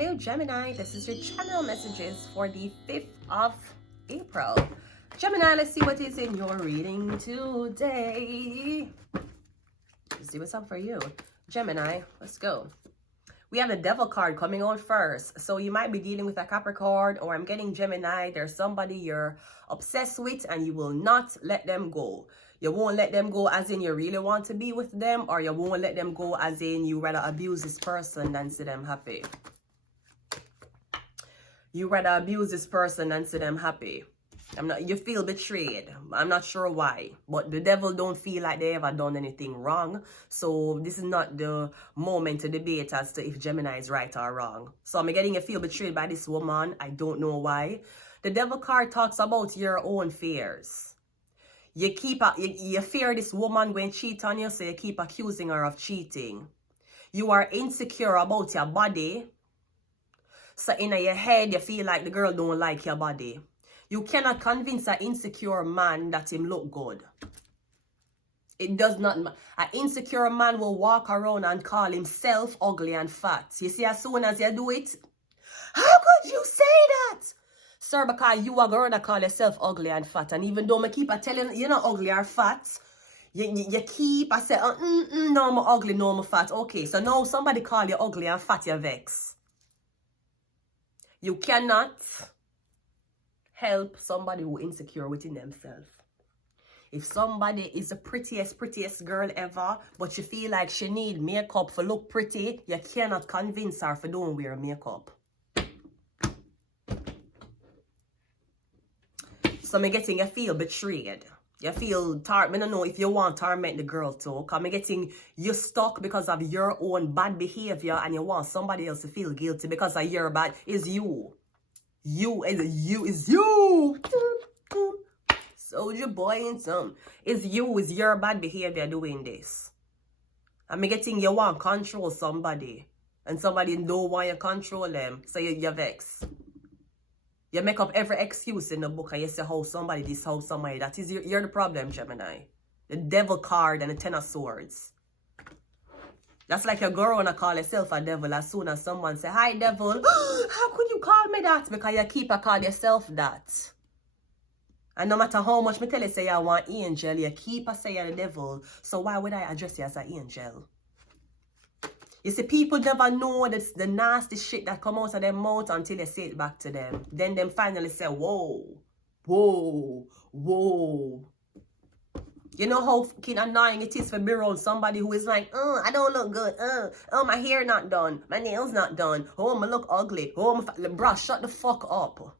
Hello Gemini, this is your channel messages for the 5th of April. Gemini, let's see what is in your reading today. Let's see what's up for you. Gemini, let's go. We have the Devil card coming out first. So you might be dealing with a Capricorn, or I'm getting Gemini. There's somebody you're obsessed with and you will not let them go. You won't let them go as in you really want to be with them, or you won't let them go as in you rather abuse this person than see them happy. You rather abuse this person than see them happy. You feel betrayed. I'm not sure why, but the devil don't feel like they ever done anything wrong. So this is not the moment to debate as to if Gemini is right or wrong. So I'm getting you feel betrayed by this woman. I don't know why. The devil card talks about your own fears. You fear this woman going to cheat on you, so you keep accusing her of cheating. You are insecure about your body. So in your head, you feel like the girl don't like your body. You cannot convince an insecure man that him look good. It does not. An insecure man will walk around and call himself ugly and fat. You see, as soon as you do it, how could you say that? Sir, because you are going to call yourself ugly and fat. And even though I keep telling you, you're not ugly or fat, you keep, I say, no, I'm ugly, no, I'm fat. Okay, so now somebody call you ugly and fat, you vex. You cannot help somebody who is insecure within themselves. If somebody is the prettiest girl ever, but you feel like she need makeup for look pretty, you cannot convince her for don't wear makeup. So I'm getting you feel betrayed. You feel I don't know if you want to torment the girl too. I'm getting you stuck because of your own bad behavior, and you want somebody else to feel guilty because of your bad. Is you. Is you. Soldier boy and some. It's you, is your bad behavior doing this. I'm getting you want to control somebody, and somebody don't want you to control them. So you vex. You make up every excuse in the book and you say how somebody this, how somebody that. Is you're the problem, Gemini. The devil card and the 10 of swords. That's like a girl wanna call herself a devil as soon as someone say, hi devil. How could you call me that? Because you keep calling yourself that. And no matter how much me tell you say you want angel, you keep saying you're the devil. So why would I address you as an angel? You see, people never know the nasty shit that come out of their mouth until you say it back to them. Then them finally say, whoa, whoa, whoa. You know how fucking annoying it is for be around somebody who is like, I don't look good. Oh, my hair not done. My nails not done. Oh, I look ugly. Oh, bruh, shut the fuck up.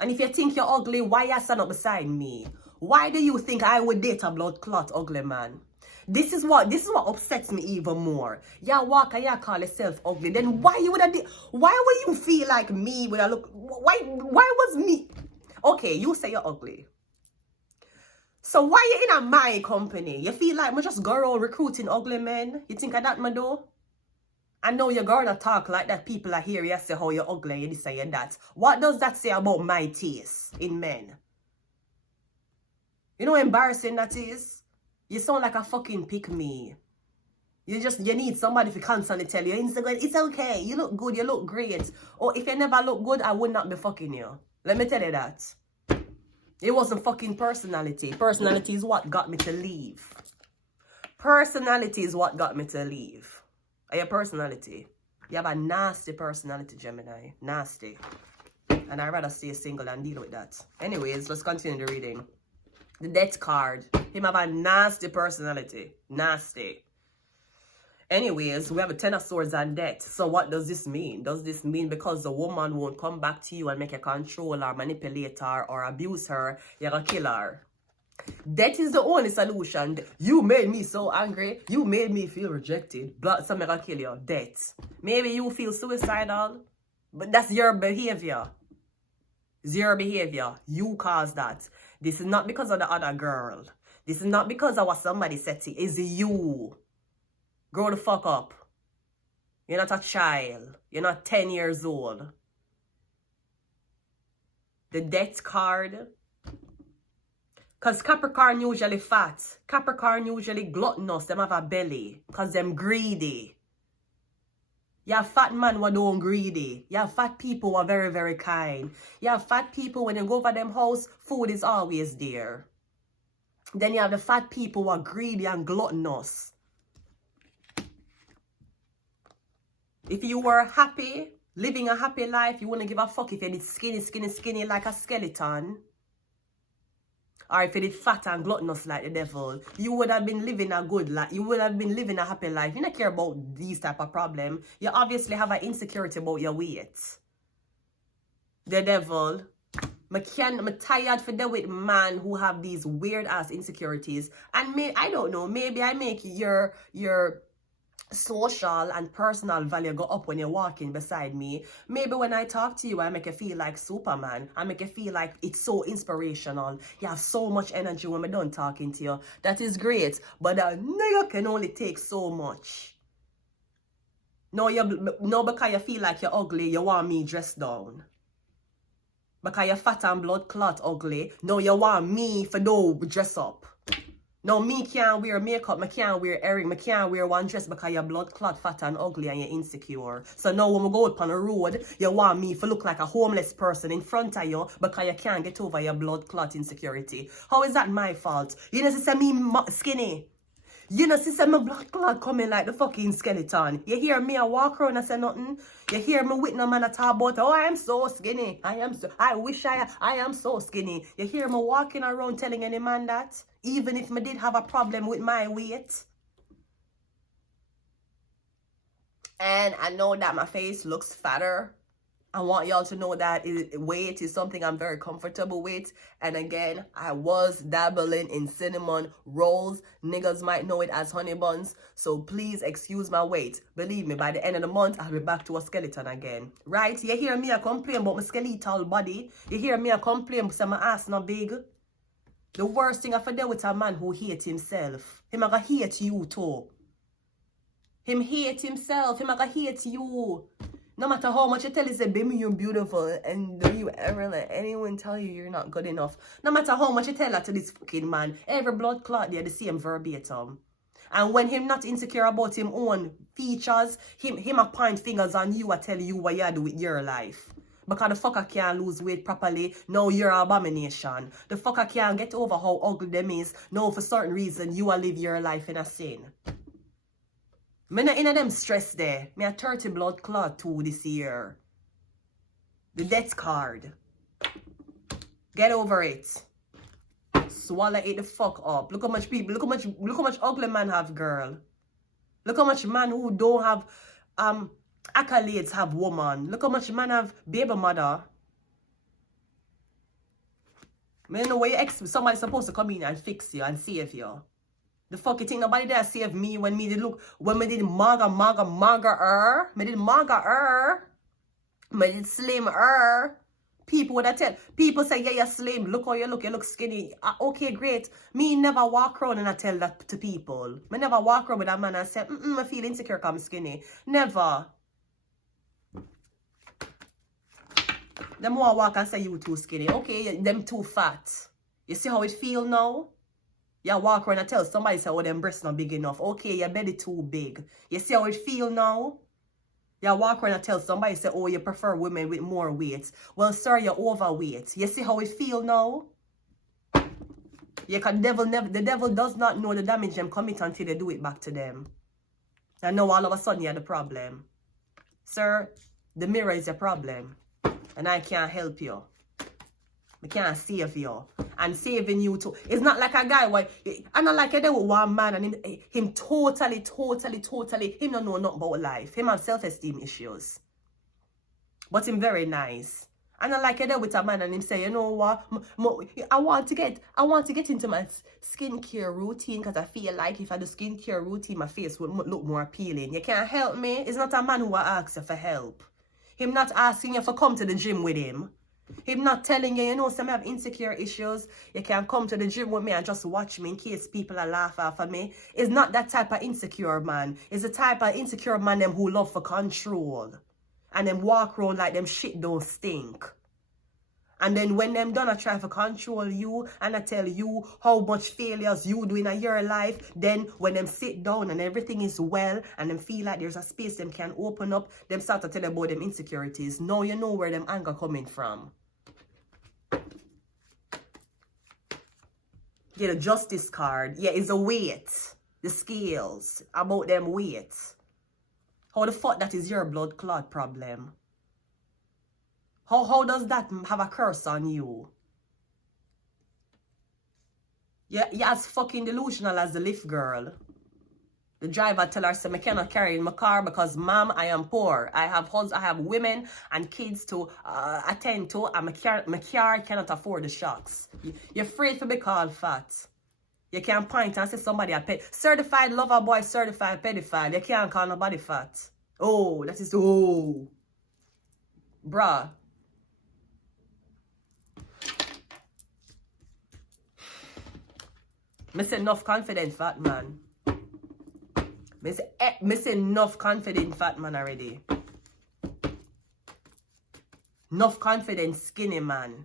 And if you think you're ugly, why you stand up beside me? Why do you think I would date a blood clot ugly man? This is what upsets me even more. You walk and you call yourself ugly. Then why would you feel like me when I look? Why was me? Okay, you say you're ugly. So why you in my company? You feel like me just go around recruiting ugly men? You think of that, my do? I know you're gonna talk like that. People are here. You say how you're ugly. You this say that. What does that say about my taste in men? You know how embarrassing that is? You sound like a fucking pick-me. You need somebody to constantly tell you, it's okay, you look good, you look great. Or if you never look good, I would not be fucking you. Let me tell you that. It wasn't fucking personality. Personality is what got me to leave. Personality is what got me to leave. Your personality. You have a nasty personality, Gemini. Nasty. And I'd rather stay single and deal with that. Anyways, let's continue the reading. The Death card. Him have a nasty personality. Nasty. Anyways, we have a 10 of swords and death. So what does this mean? Does this mean because the woman won't come back to you and make you control her, manipulate her, or abuse her, you're gonna kill her? Death is the only solution. You made me so angry. You made me feel rejected. But so I'm gonna kill you. Death. Maybe you feel suicidal, but that's your behavior. It's your behavior. You caused that. This is not because of the other girl. This is not because of what somebody said to you. It's you. Grow the fuck up. You're not a child. You're not 10 years old. The Death card. Because Capricorn usually fat. Capricorn usually gluttonous. Them have a belly. Because them greedy. You have fat man who don't greedy. You have fat people who are very, very kind. You have fat people when you go over them house, food is always there. Then you have the fat people who are greedy and gluttonous. If you were happy, living a happy life, you wouldn't give a fuck if you did skinny like a skeleton. Or if you did fat and gluttonous like the devil. You would have been living a good life. You would have been living a happy life. You don't care about these type of problems. You obviously have an insecurity about your weight. The devil. I'm tired for deal with man who have these weird ass insecurities. And I don't know, maybe I make your social and personal value go up when you're walking beside me. Maybe when I talk to you, I make you feel like Superman. I make you feel like it's so inspirational. You have so much energy when I'm done talking to you. That is great. But a nigga can only take so much. No, because you feel like you're ugly, you want me dressed down. Because you're fat and blood clot ugly. No, you want me for no dress up. No, me can't wear makeup, me can't wear earring, me can't wear one dress because you're blood clot, fat and ugly and you're insecure. So now when we go out on the road, you want me to look like a homeless person in front of you because you can't get over your blood clot insecurity. How is that my fault? You know, say me skinny. You know, see, my blood clot coming like the fucking skeleton. You hear me, I walk around and say nothing. You hear me with no man at talk about, oh, I am so skinny. I wish I am so skinny. You hear me walking around telling any man that? Even if me did have a problem with my weight. And I know that my face looks fatter. I want y'all to know that weight is something I'm very comfortable with. And again, I was dabbling in cinnamon rolls. Niggas might know it as honey buns. So please excuse my weight. Believe me, by the end of the month, I'll be back to a skeleton again. Right? You hear me, I complain about my skeletal body. You hear me, I complain because my ass not big. The worst thing I for deal with a man who hates himself. Him gonna hate you too. Him hate himself. Him gonna hate you. No matter how much you tell you, say, baby, you're beautiful, and don't you ever let anyone tell you you're not good enough. No matter how much you tell that to this fucking man, every blood clot, they're the same verbatim. And when him not insecure about him own features, him a point fingers on you, I tell you what you do with your life. Because the fucker can't lose weight properly, no, you're an abomination. The fucker can't get over how ugly them is, no, for certain reason, you will live your life in a sin. Me not in a them stress there. Me a 30 blood clot too this year. The death card. Get over it. Swallow it the fuck up. Look how much people, look how much ugly man have, girl. Look how much man who don't have accolades have woman. Look how much man have baby mother. Me know where somebody's supposed to come in and fix you and save you. The fuck you think nobody there save me when me did look, when me did maga, me did slim people would have tell, people say, yeah, you're slim, look how you look skinny. Okay, great. Me never walk around and I tell that to people. Me never walk around with a man and say, I feel insecure because I'm skinny. Never. Them who walk and say you too skinny. Okay, them too fat. You see how it feel now? You walk around and tell somebody, say, oh, them breasts not big enough. Okay, your belly too big. You see how it feel now? You walk around and tell somebody, say, oh, you prefer women with more weight. Well, sir, you're overweight. You see how it feel now? The devil does not know the damage them commit until they do it back to them. And now all of a sudden you're the problem. Sir, the mirror is your problem. And I can't help you. I can't save you. And saving you too. It's not like a guy where I'm not like I do with one man and him totally, him don't know nothing about life. Him have self-esteem issues. But him very nice. And I like I do with a man and him say, you know what, I want to get into my skincare routine because I feel like if I do skincare routine, my face would look more appealing. You can't help me. It's not a man who asks you for help. Him not asking you to come to the gym with him. Him not telling you, you know, some have insecure issues. You can come to the gym with me and just watch me in case people are laughing off of me. It's not that type of insecure man. It's the type of insecure man them who love for control. And them walk around like them shit don't stink. And then when them done, I try to control you and I tell you how much failures you do in your life. Then when them sit down and everything is well and them feel like there's a space them can open up, them start to tell about them insecurities. Now you know where them anger coming from. Get a justice card. Yeah, it's a weight. The scales. About them weight. How the fuck that is your blood clot problem? How does that have a curse on you? You're as fucking delusional as the lift girl. The driver tell her, I cannot carry in my car because, ma'am, I am poor. I have women and kids to attend to, and my car cannot afford the shocks. You're afraid to be called fat. You can't point and say somebody a pet. Certified lover boy, certified pedophile. You can't call nobody fat. Oh, that is, oh. Bruh. I say enough confident fat man. I say enough confident fat man already. Enough confident skinny man.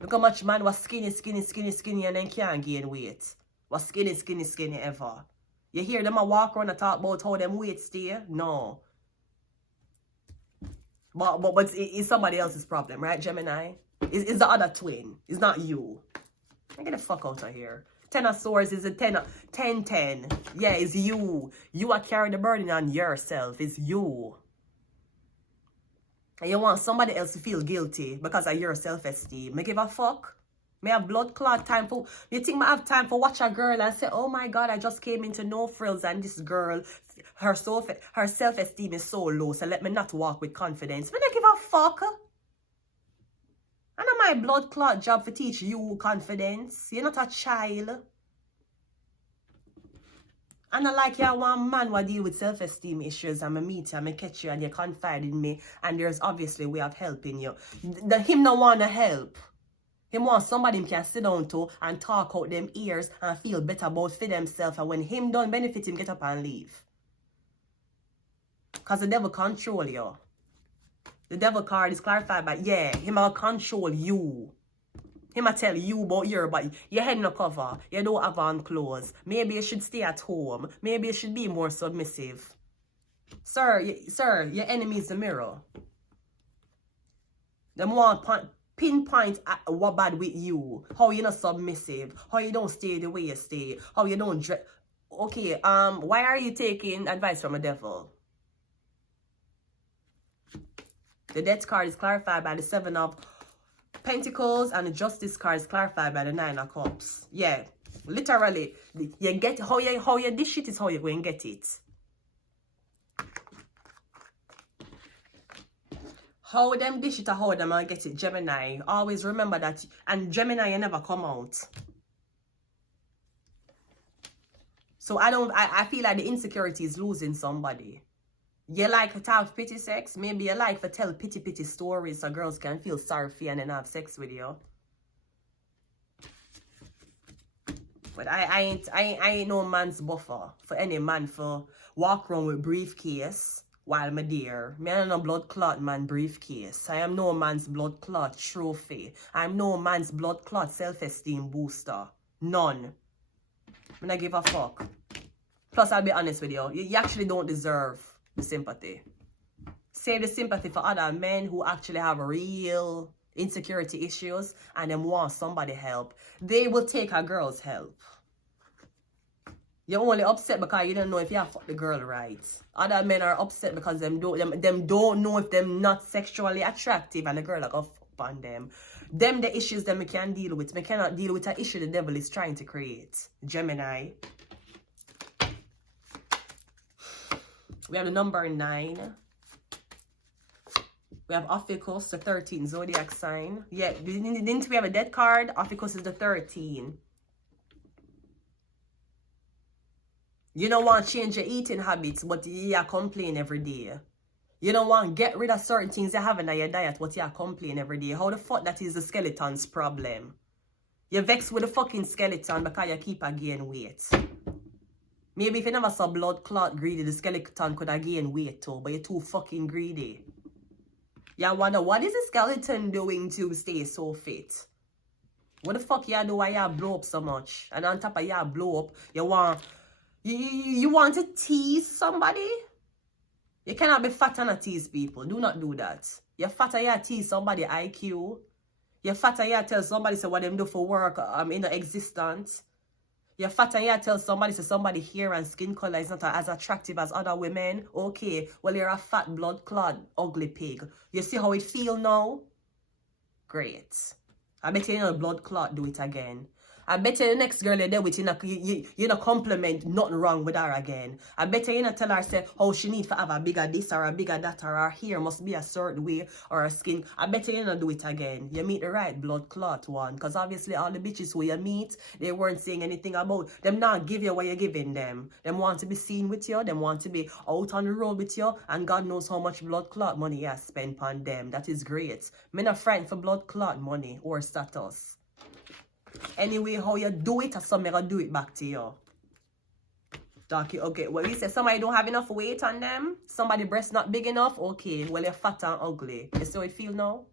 Look how much man was skinny and then can't gain weight. Was skinny ever. You hear them a walk around and talk about how them weight stay? No. But it's somebody else's problem, right, Gemini? It's the other twin. It's not you. Get the fuck out of here. 10 of Swords is a 10. Yeah, it's you. You are carrying the burden on yourself. It's you. And you want somebody else to feel guilty because of your self-esteem. Me give a fuck. Me have blood clot time for... You think I have time for watch a girl and say, oh my God, I just came into No Frills and this girl, her self-esteem is so low, so let me not walk with confidence. Me don't give a fuck. And my blood clot job to teach you confidence. You're not a child. And I like you one man who deal with self-esteem issues and I meet you and I catch you and you confide in me and there's obviously a way of helping you. Him no want to help. Him want somebody him can sit down to and talk out them ears and feel better about for themselves, and when him done benefit him get up and leave. Because the devil control you. The devil card is clarified by, yeah, him will control you. Him will tell you about your body. Your head no cover. You don't have on clothes. Maybe you should stay at home. Maybe you should be more submissive. Sir, your enemy is the mirror. Them want pinpoint at what bad with you. How you not submissive. How you don't stay the way you stay. How you don't dress. Okay, why are you taking advice from a devil? The Death card is clarified by the 7 of Pentacles, and the Justice card is clarified by the 9 of Cups. Yeah, literally, you get how you this shit is how you go and get it. How them dish it or how them get it, Gemini. Always remember that, and Gemini, you never come out. So I feel like the insecurity is losing somebody. You like to have pity sex? Maybe you like to tell pity stories so girls can feel sorry for you and then have sex with you. But I ain't no man's buffer for any man for walk around with briefcase while me there. Me am no blood clot man briefcase. I am no man's blood clot trophy. I am no man's blood clot self-esteem booster. None. I don't give a fuck. Plus, I'll be honest with you. You actually don't deserve the sympathy. Save the sympathy for other men who actually have real insecurity issues and them want somebody help. They will take a girl's help. You're only upset because you don't know if you have fucked the girl right. Other men are upset because them don't know if them not sexually attractive and the girl like go fuck on them. Them the issues that we can deal with. We cannot deal with an issue the devil is trying to create. Gemini. We have the number 9. We have Ophiuchus, the 13 zodiac sign. Yeah, didn't we have a death card? Ophiuchus is the 13. You don't want to change your eating habits, but you complain every day. You don't want to get rid of certain things you have in your diet, but you complain every day. How the fuck that is the skeleton's problem? You're vexed with the fucking skeleton because you keep a gain weight. Maybe if you never saw blood clot greedy, the skeleton could have gained weight too, but you're too fucking greedy. You wonder, what is the skeleton doing to stay so fit? What the fuck you do why you blow up so much? And on top of you blow up, you want to tease somebody? You cannot be fat and tease people. Do not do that. You're fat and you tease somebody IQ. You're fat and you tell somebody say what them do for work in the existence. You're fat and you tell somebody say somebody hair and skin color is not as attractive as other women. Okay, well you're a fat blood clot ugly pig. You see how it feel now? Great. I bet you know the blood clot do it again. I bet you the next girl you're there with, you know, compliment, nothing wrong with her again. I bet you know tell her, say, how she need to have a bigger this or a bigger that or her hair must be a certain way or her skin. I bet you know do it again. You meet the right blood clot one. Because obviously all the bitches who you meet, they weren't saying anything about them not give you what you're giving them. Them want to be seen with you. Them want to be out on the road with you. And God knows how much blood clot money you spend on them. That is great. Me not frightened for blood clot money or status. Anyway, how you do it, or somebody gonna do it back to you. Okay, well, you say somebody don't have enough weight on them, somebody breast not big enough, okay, well, you're fat and ugly. You see how it feel now?